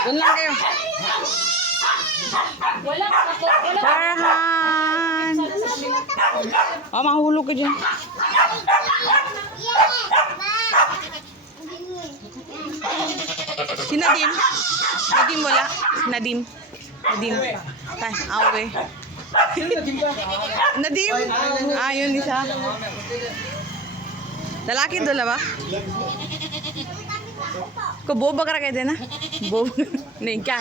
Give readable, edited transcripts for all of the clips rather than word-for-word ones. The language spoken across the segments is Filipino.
Doon lang kayo. Farhan! Oh, mahulog ka dyan. Si Nadim? Nadim wala? Nadim? Nadim? Tay, awe. Nadim? Ah, yun isa. Lalaki doon ba? Ko boba ka kayo din ha? Boba. નહીં ka.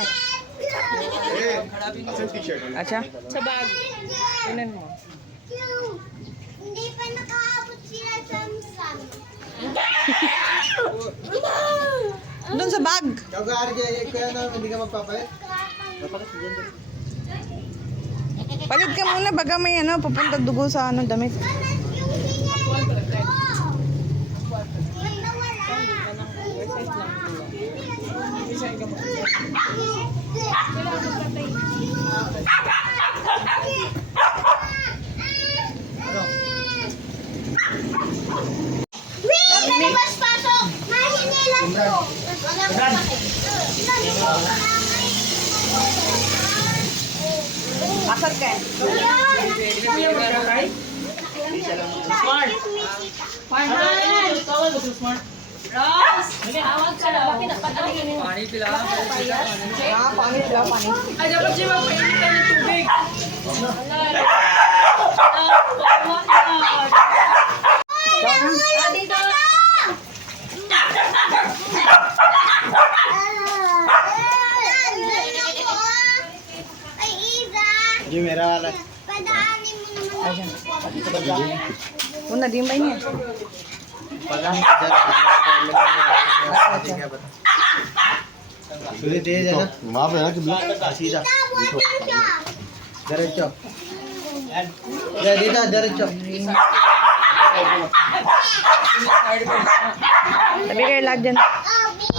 Acha? Sa bag. Tinan mo. Hindi pa nakaabot sila sa Samsung. Doon sa bag. Kaya na hindi ka magpapalit? Palit ka muna baga may ano, papunta dugo sa ano, damit. Labas pasok! Mahinilan ko! Asar ka. Ah, pangit daw, pangit. Ay, dapat siya magpainitan ng tubig. Dito! Ay, Iza! Hindi, meron wala. Padaanin mo naman. Una din ba niya? Pagkakit dyan. Sulit din dyan. Maaf na, kibla. Sida. Tawag na siya! Diretso. Ya, dito, diretso. Sabi kayo lahat dyan. Abi!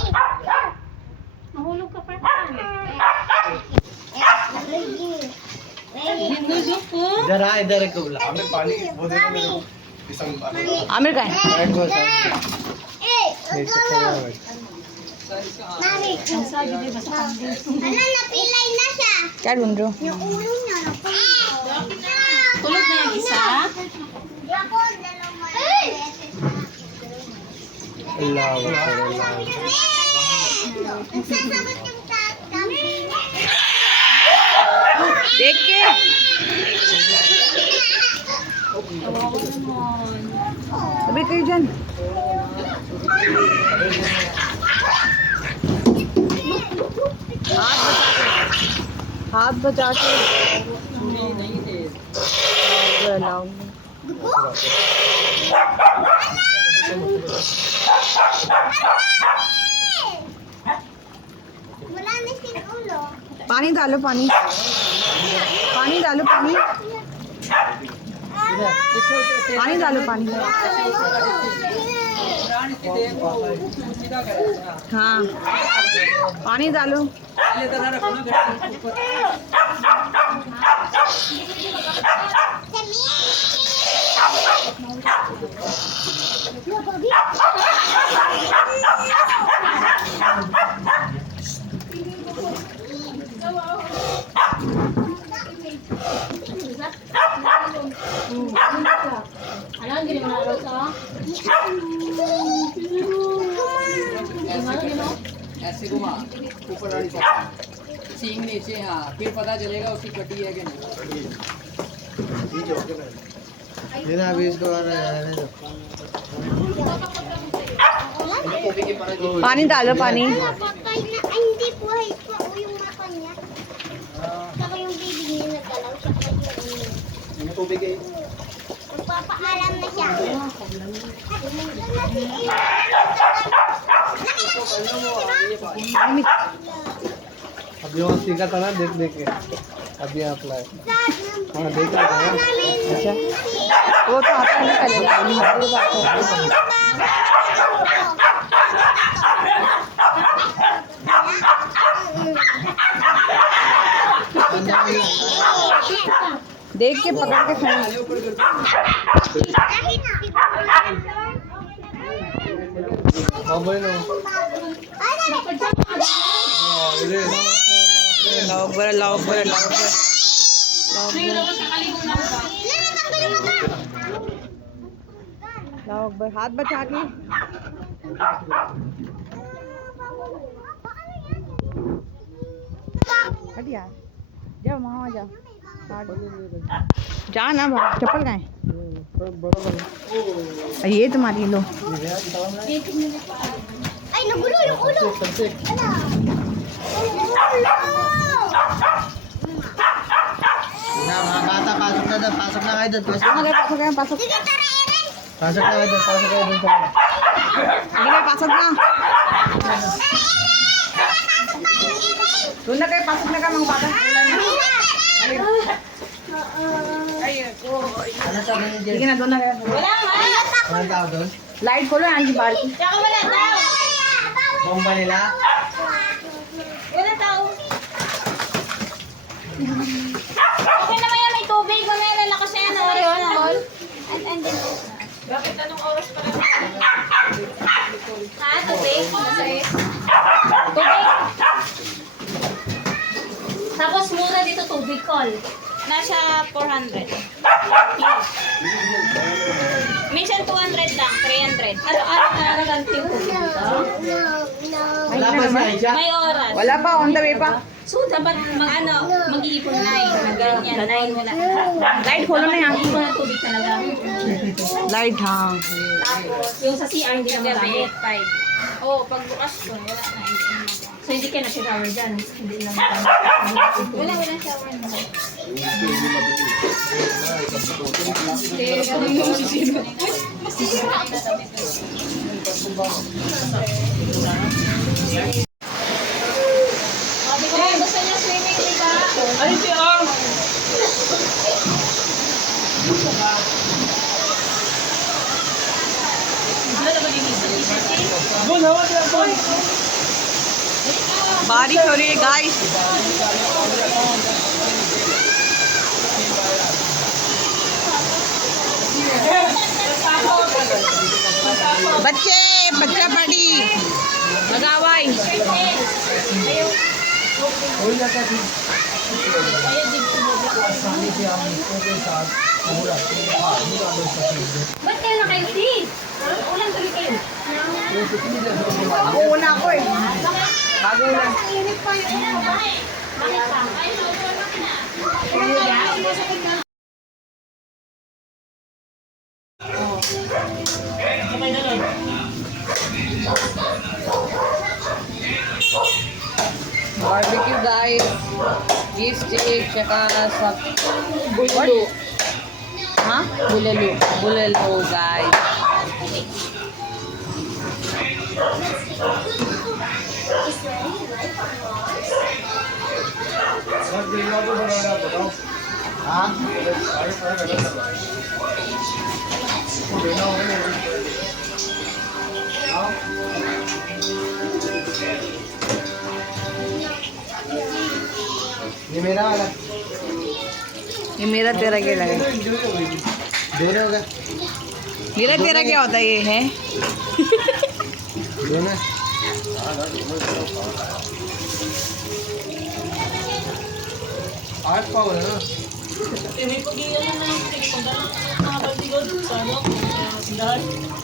Mahulog ka pa. Dara, idara ko wala. Amir ka. Right ko sa. Eh! Dito sa word. Mami! Ang sabi di ba sa kambing? Ano, napilay na siya! Kaya Lundro. Yung ulo niya, napilay. Tulog na yung isa. Di ako, dalawang beses na. Ilaw. Nagsasagot yung kambing. Deke! Kawawa naman. Sabi kayo dyan. हाथ बचा के allow Wala na siyang ulo. पानी डालो पानी पानी डालो पानी पानी डालो पानी हाँ पानी डालो Ano ang ginawa na sa? ऐसे घुमा ऊपर वाली साइड सींग नीचे हाँ फिर पता चलेगा उसकी कटी है कि नहीं मेरा अभी इसको रहने दो. पानी डालो पानी Napatay na. Ay, hindi buhay pa. O, yung mata niya. Saka yung baby niya nagalaw siya. Ano tubig eh? Magpapaalam na siya. पानी अब जो सीखा था ना देख देख के अभी अप्लाई हाँ देख रहा है अच्छा वो तो आता नहीं देख के पकड़ के खाए मोबाइल लाओ बर हाथ बचा के हट यार जा वहाँ जा जा ना बाहर चप्पल का है ये तुम्हारी लो Ay, nagulo yung ulo. ना mga bata pasok na doon pasok na kayo doon pasok Sige, tara, Eren. pasok na kayo doon pasok kayo doon sa loob. Sige na, pasok na. Doon na kayo, pasok na ka mga bata. ano sabi niyo Sige Jess? na, doon na kayo. Anong tao doon? Light ko lang, Angie Bari. Bomba nila? Okay naman yan, may tubig. Mamaya lalakas na yan. Bakit anong oras pa lang? Ha? Tubig? Tubig? Tapos muna dito tubig, call. Nasa 400. Minsan 200 lang, 300. Araw-araw ka na naganting tubig dito? Wala pa si Aisha? May oras. Wala pa, on the way pa. So, dapat mag-iipon 9 na ganyan. 9 wala. Light follow na yan. Iipon na tubig talaga. Light, ha. Tapos, yung sa CR hindi na magamit. 5. Oo, pagbukas ko, wala na. Hindi na magamit. So, hindi ka na-shower dyan. Hindi lang Walang shower na. Gusto niya swimming, di ba? Ay, si Arm. बारिश हो रही है गाइस बच्चे बच्चा पड़ी लगावाई Ba't kayo naka-exit? Ulan tuloy kayo. ako una ako eh bago ulan Ang init pa yung babae. Bakit pa? barbecue guys beef stick tsaka sa bulalo ha bulalo guys Ha? ये मेरा वाला ये मेरा तेरा क्या लगे दोनों का मेरा तेरा क्या होता है ये है दोनों आठ पाव है ना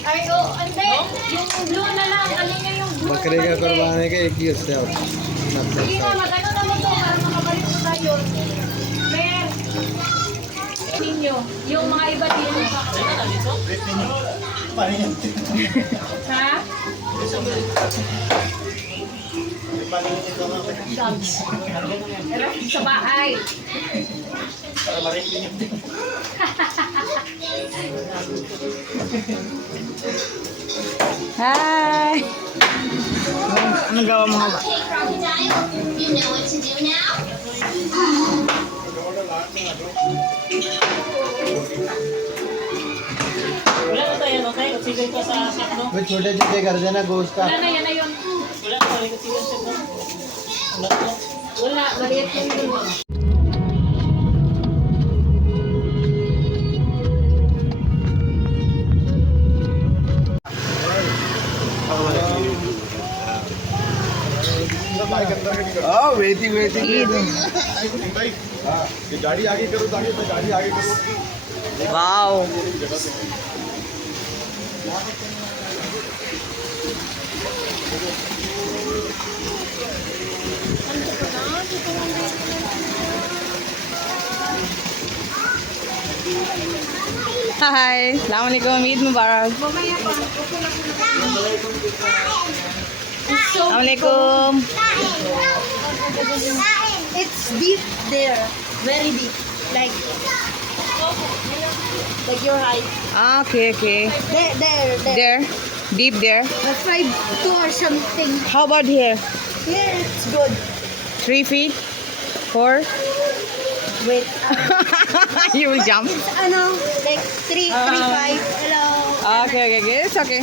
Ay, oh, hindi. Yung blue na lang. Ano niya yung blue? बकरे का कुर्बाने का एक ही हिस्सा है Sige na, mag-ano naman to para makabalik ko tayo. Mer, ninyo, yung mga iba dito. Ha? Sa bahay. Hi ano gawa mo ba You know what to do now? Wala ko tayo, no? Tayo, consider ko sa set, no? वो छोटे छोटे कर देना गोश्त का Wala na, yan na yun. Wala ko tayo, consider set, no? Wala ko. Wala, maliit yung yun. हाँ waiting waiting Eid ये गाड़ी आगे करो ताकि मैं गाड़ी आगे करूँ वाओ हाय अस्सलाम वालेकुम ईद मुबारक अस्सलाम वालेकुम It's deep there. Very deep. Like your height. Ah, okay, okay. There. There, deep there. 5'2" or something. How about here? Here it's good. 3 feet? 4? Wait. You will jump. It's like 3, 5. Hello. Okay, okay, okay. It's okay.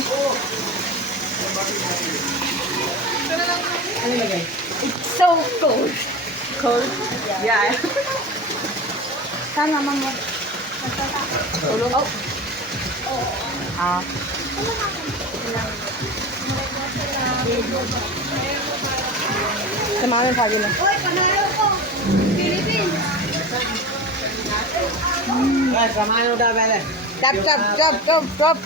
It's so cold. Cold? Yeah. Tama, mama. Ah. Samahan mo pagi na. Hoy, panalo ko. Philippines. सामान उठा पहले Tap, tap, tap, tap, tap.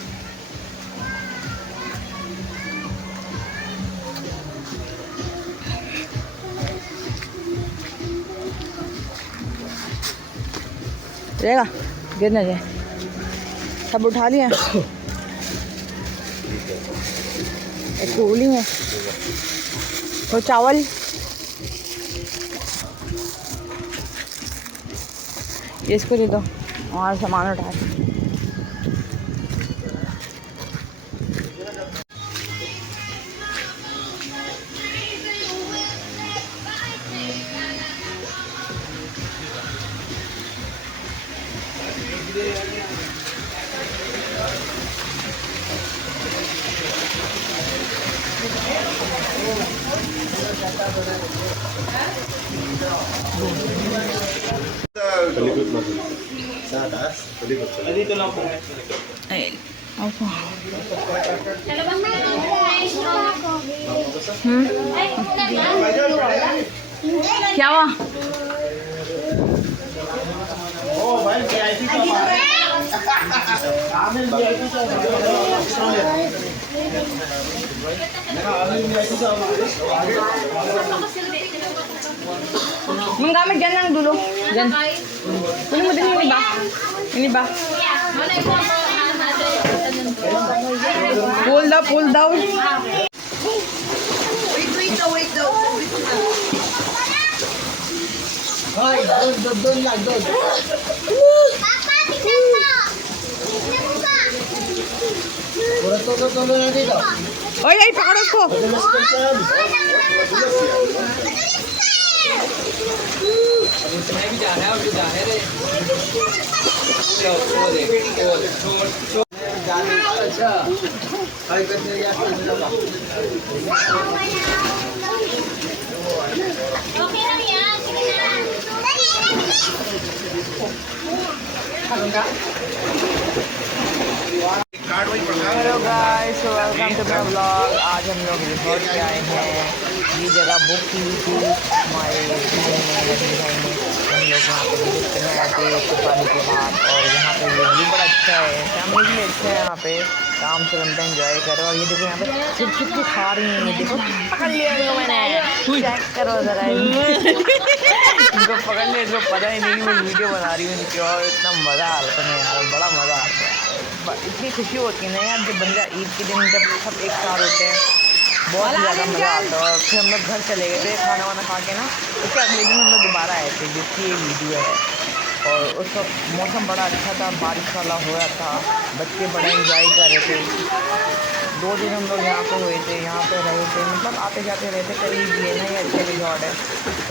रहेगा गिर ना जाए सब उठा लिया एक कूली है और चावल ये इसको दे दो और सामान उठा Dito lang po. Ayun. Opo. क्या हुआ Mong gamit dyan lang dulo. Dyan. Kunin mo din yung iba. Yung iba. Pull down, pull down. हाँ दो लाख दो पूरा तो ना दे दो Oy, ay, pakaros ko. मैं भी जाना है और भी जाने दे वो देख अच्छा हाय करते यार Okay lang yan. Sige na. Hello guys welcome to my vlog. आज हम लोग रिसोर्ट पे आए हैं। ये जगह बुक की हुई थी हमारे भाई ने हम लोग यहाँ पे विजिट करने आए थे कुर्बानी के बाद। और यहाँ पे ये व्यू बड़ा अच्छा है, फैमिली के लिए अच्छा है। यहाँ पे काम से बनता एंजॉय करो। और ये देखो यहाँ पे छुप छुप के खा रही हैं। ये देखो पकड़ लिया इनको मैंने, चेक करो ज़रा इनको पकड़ लिया। इनको पता ही नहीं मैं वीडियो बना रही हूँ इनकी। और इतना मज़ा आ रहा था ना यार, बड़ा मज़ा आता है। इतनी खुशी होती है ना यार जब बंदा ईद के दिन जब सब एक साथ होते हैं, बहुत ही ज़्यादा मज़ा आता है। और फिर हम लोग घर चले गए थे खाना वाना खा के ना। उसके अगले दिन हम लोग दोबारा आए थे, जिसकी ये वीडियो है। और उस वक्त मौसम बड़ा अच्छा था, बारिश वाला हो रहा था, बच्चे बड़ा इंजॉय कर रहे थे। 2 दिन हम लोग यहाँ पे हुए थे, यहाँ पे रहे थे, मतलब आते जाते रहते। करीब ये ना ये अच्छा रिजॉर्ट है,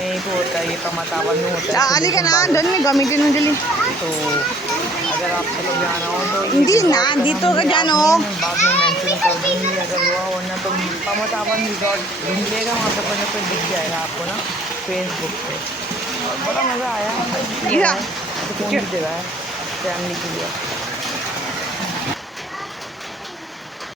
यहीं पे होता है, ये कमातावन में होता है। Ali ka na, doon may gamitin mo dali. तो अगर आपको लोग जाना हो तो Hindi na, dito ka dyan oh. बाद में मेंशन कर दूंगी अगर हुआ वरना तो कमातावन रिजॉर्ट ढूंढ लेगा, वहाँ पे कोई ना कोई दिख जाएगा आपको ना फेसबुक पे। और बड़ा मज़ा आया, Yeah. सुकून की जगह है फैमिली के लिए।